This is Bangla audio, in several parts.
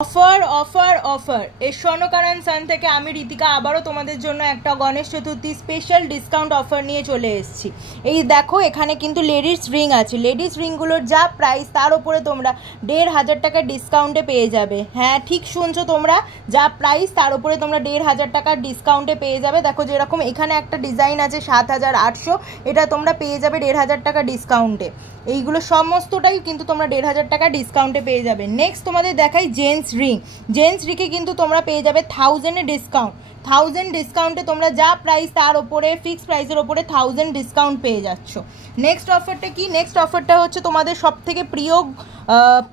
অফার অফার অফার এই স্বর্ণকারায়ণ সান থেকে আমি ঋতিকা আবারও তোমাদের জন্য একটা Ganesh Chaturthi special discount offer নিয়ে চলে এসেছি। এই দেখো এখানে কিন্তু লেডিস রিং আছে, লেডিস রিংগুলোর যা প্রাইস তার উপরে তোমরা 1500 টাকা ডিসকাউন্টে পেয়ে যাবে। হ্যাঁ ঠিক শুনছো তোমরা, যা প্রাইস তার উপরে তোমরা 1500 টাকার ডিসকাউন্টে পেয়ে যাবে। দেখো যেরকম এখানে একটা ডিজাইন আছে 7800, এটা তোমরা পেয়ে যাবে 1500 টাকা ডিসকাউন্টে। এইগুলো সমস্তটাই কিন্তু তোমরা 1500 টাকা ডিসকাউন্টে পেয়ে যাবে। নেক্সট তোমাদের দেখাই জেন্টস রিং। জেন্টস রিংয়ে কিন্তু তোমরা পেয়ে যাবে 1000 ডিসকাউন্ট। 1000 ডিসকাউন্টে তোমরা যা প্রাইস তার ওপরে ফিক্সড প্রাইসের ওপরে 1000 ডিসকাউন্ট পেয়ে যাচ্ছ। নেক্সট অফারটা কি? নেক্সট অফারটা হচ্ছে তোমাদের সব থেকে প্রিয়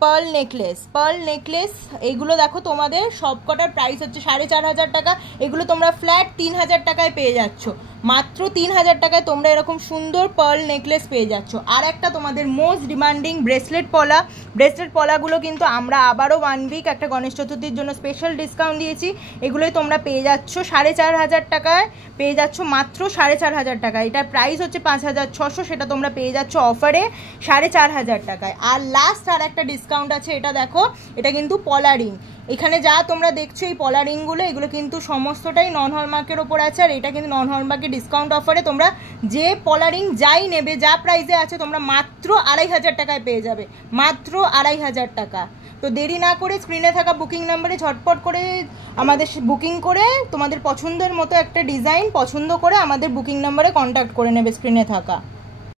পার্ল নেকলেস। পার্ল নেকলেস এইগুলো দেখো তোমাদের সবকটার প্রাইস হচ্ছে 4500 টাকা। এগুলো তোমরা ফ্ল্যাট 3000 টাকায় পেয়ে যাচ্ছ। মাত্র 3000 টাকায় তোমরা এরকম সুন্দর পার্ল নেকলেস পেয়ে যাচ্ছ। আর একটা তোমাদের মোস্ট ডিমান্ডিং ব্রেসলেট পলা। ব্রেসলেট পলাগুলো কিন্তু আমরা আবারও 1 উইক একটা গণেশ চতুর্থীর জন্য স্পেশাল ডিসকাউন্ট দিয়েছি। এগুলোই তোমরা পেয়ে যাচ্ছ 4500 টাকায়, পেয়ে যাচ্ছ মাত্র 4500 টাকায়। এটার প্রাইস হচ্ছে 5600, সেটা তোমরা পেয়ে যাচ্ছ অফারে 4500 টাকায়। আর লাস্ট আর একটা ডিসকাউন্ট আছে, এটা দেখো, এটা কিন্তু পলা রিং। এখানে যা তোমরা দেখছো এই পলা রিংগুলো, এগুলো কিন্তু সমস্তটাই নন হলমার্কের ওপর আছে। আর এটা কিন্তু নন হলমার্কের ডিসকাউন্ট অফারে তোমরা যে পলা রিং যাই নেবে, যা প্রাইসে আছে তোমরা মাত্র 2500 টাকায় পেয়ে যাবে, মাত্র 2500 টাকা। তো দেরি না করে স্ক্রিনে থাকা বুকিং নাম্বারে ঝটপট করে আমাদের বুকিং করে তোমাদের পছন্দের মতো একটা ডিজাইন পছন্দ করে আমাদের বুকিং নাম্বারে কন্ট্যাক্ট করে নেবে স্ক্রিনে থাকা।